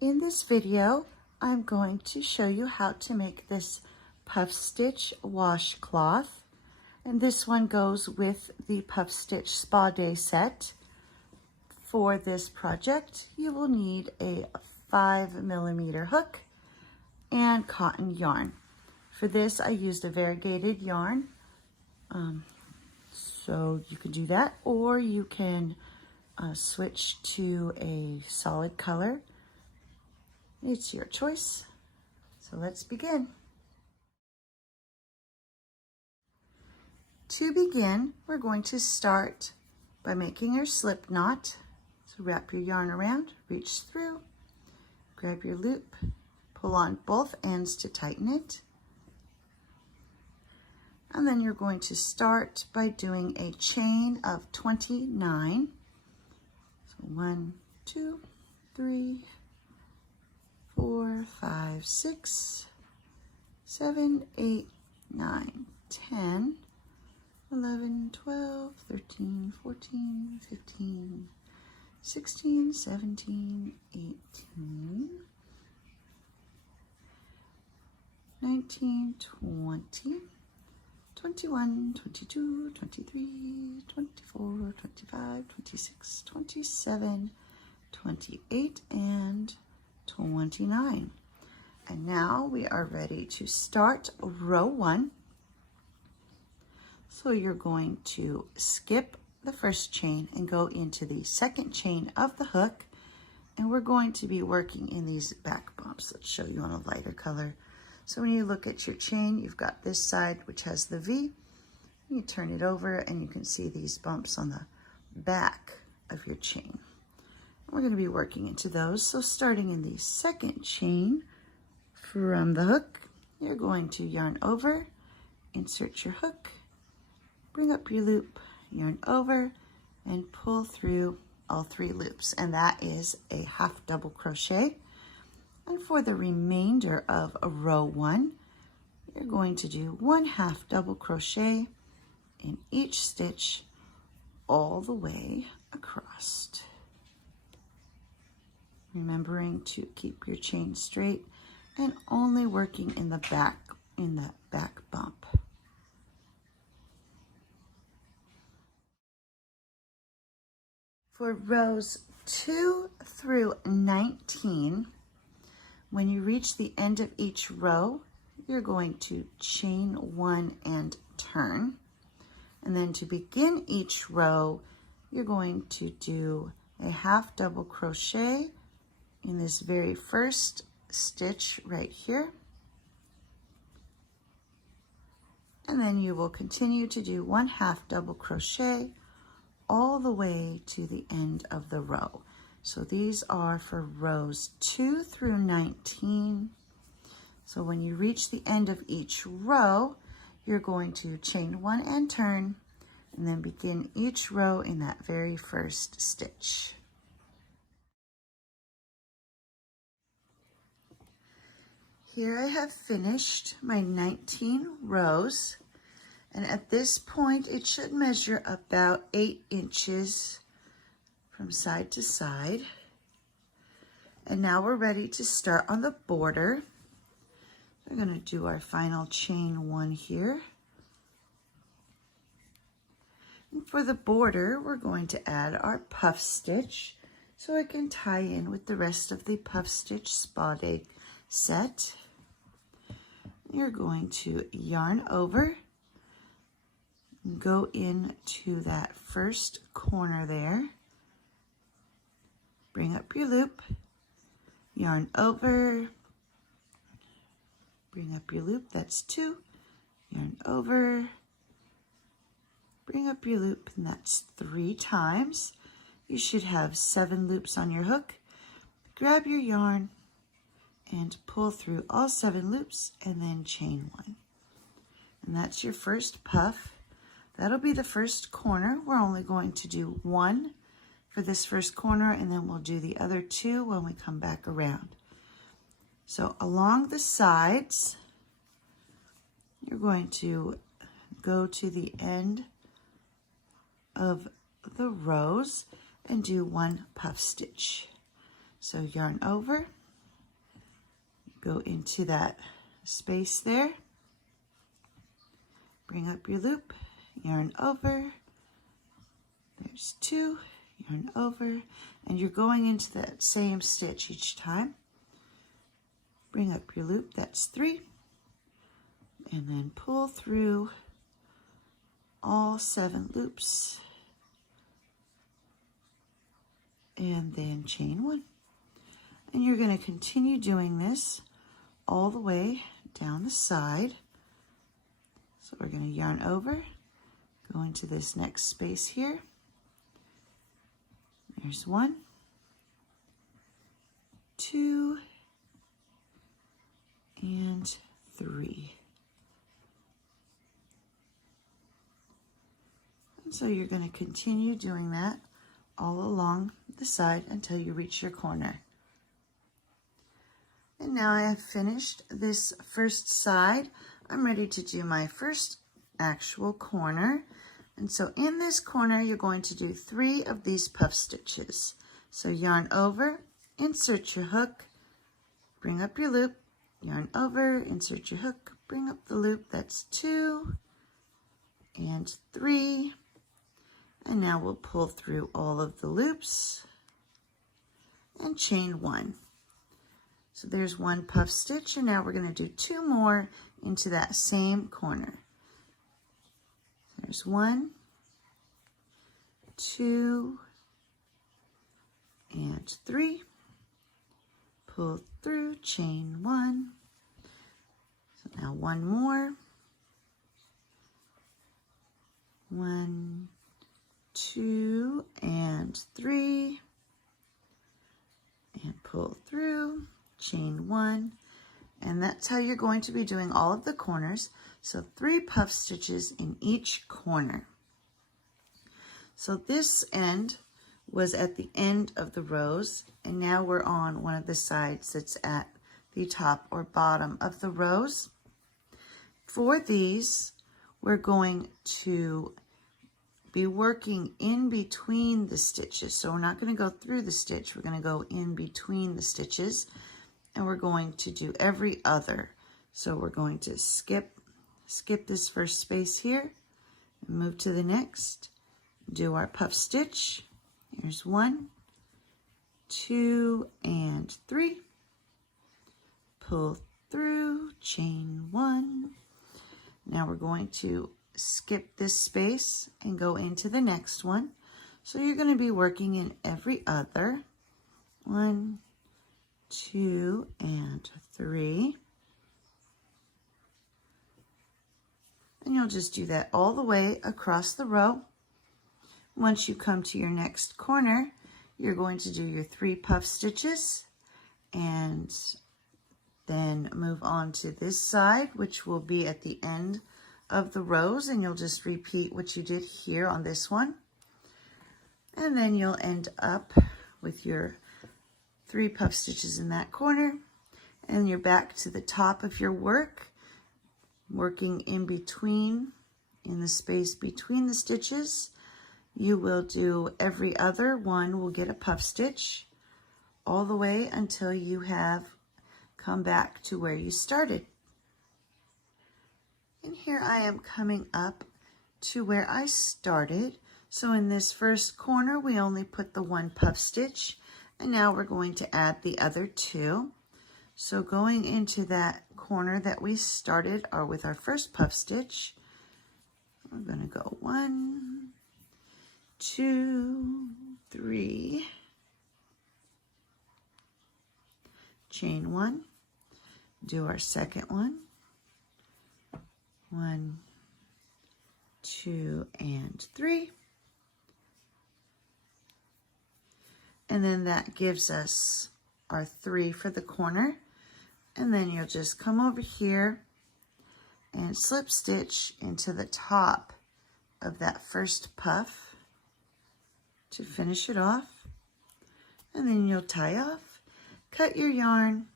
In this video, I'm going to show you how to make this puff stitch washcloth. And this one goes with the puff stitch spa day set. For this project, you will need a 5mm hook and cotton yarn. For this, I used a variegated yarn. So you can do that, or you can switch to a solid color. It's your choice. So let's begin. To begin, we're going to start by making your slip knot. So wrap your yarn around, reach through, grab your loop, pull on both ends to tighten it. And then you're going to start by doing a chain of 29. So 1, 2, 3, 4, 5, 6, 7, 8, 9, 10, 11, 12, 13, 14, 15, 16, 17, 18, 19, 20, 21, 22, 23, 24, 25, 26, 27, 28, and 29. And now we are ready to start row 1. So you're going to skip the first chain and go into the second chain of the hook, and we're going to be working in these back bumps. Let's show you on a lighter color. So when you look at your chain, you've got this side which has the V. You turn it over and you can see these bumps on the back of your chain. We're going to be working into those. So starting in the second chain from the hook, you're going to yarn over, insert your hook, bring up your loop, yarn over, and pull through all 3 loops. And that is a half double crochet. And for the remainder of row 1, you're going to do 1 half double crochet in each stitch all the way across. Remembering to keep your chain straight and only working in the back, in that back bump. For rows 2 through 19, when you reach the end of each row, you're going to chain 1 and turn. And then to begin each row, you're going to do a half double crochet in this very first stitch right here. And then you will continue to do 1 half double crochet all the way to the end of the row. So these are for rows 2 through 19. So when you reach the end of each row, you're going to chain 1 and turn, and then begin each row in that very first stitch. Here I have finished my 19 rows, and at this point it should measure about 8 inches from side to side. And now we're ready to start on the border. We're going to do our final chain 1 here. And for the border, we're going to add our puff stitch so it can tie in with the rest of the puff stitch spa day set. You're going to yarn over, go into that first corner there, bring up your loop, yarn over, bring up your loop, that's 2, yarn over, bring up your loop, and that's 3 times. You should have 7 loops on your hook. Grab your yarn and pull through all 7 loops and then chain 1. And that's your first puff. That'll be the first corner. We're only going to do 1 for this first corner, and then we'll do the other 2 when we come back around. So along the sides, you're going to go to the end of the rows and do 1 puff stitch. So yarn over, go into that space there, bring up your loop, yarn over, there's 2, yarn over, and you're going into that same stitch each time. Bring up your loop, that's 3, and then pull through all 7 loops, and then chain 1. And you're going to continue doing this all the way down the side. So we're going to yarn over, go into this next space here. There's 1, 2, and 3. And so you're going to continue doing that all along the side until you reach your corner. And now I have finished this first side. I'm ready to do my first actual corner. And so in this corner, you're going to do 3 of these puff stitches. So yarn over, insert your hook, bring up your loop, yarn over, insert your hook, bring up the loop, that's 2 and 3. And now we'll pull through all of the loops and chain 1. So there's 1 puff stitch, and now we're going to do 2 more into that same corner. There's 1, 2, and 3. Pull through, chain 1. So now 1 more. 1, 2, and 3. And pull through, chain 1, and that's how you're going to be doing all of the corners. So 3 puff stitches in each corner. So this end was at the end of the rows, and now we're on one of the sides that's at the top or bottom of the rows. For these, we're going to be working in between the stitches. So we're not going to go through the stitch, we're going to go in between the stitches. And we're going to do every other. So we're going to skip this first space here, and move to the next, do our puff stitch. Here's 1, 2, and 3. Pull through, chain 1. Now we're going to skip this space and go into the next one. So you're going to be working in every other. 1, 2, and 3. And you'll just do that all the way across the row. Once you come to your next corner, you're going to do your 3 puff stitches and then move on to this side, which will be at the end of the rows, and you'll just repeat what you did here on this one. And then you'll end up with your 3 puff stitches in that corner, and you're back to the top of your work, working in between, in the space between the stitches. You will do every other one will get a puff stitch all the way until you have come back to where you started. And here I am coming up to where I started. So in this first corner, we only put the 1 puff stitch. And now we're going to add the other 2. So going into that corner that we started or with our first puff stitch, we're going to go 1, 2, 3, chain 1, do our second one, 1, 2, and 3. And then that gives us our 3 for the corner. And then you'll just come over here and slip stitch into the top of that first puff to finish it off. And then you'll tie off, cut your yarn,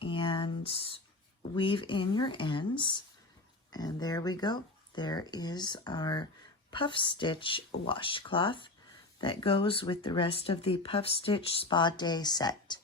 and weave in your ends. And there we go. There is our puff stitch washcloth that goes with the rest of the Puff Stitch Spa Day set.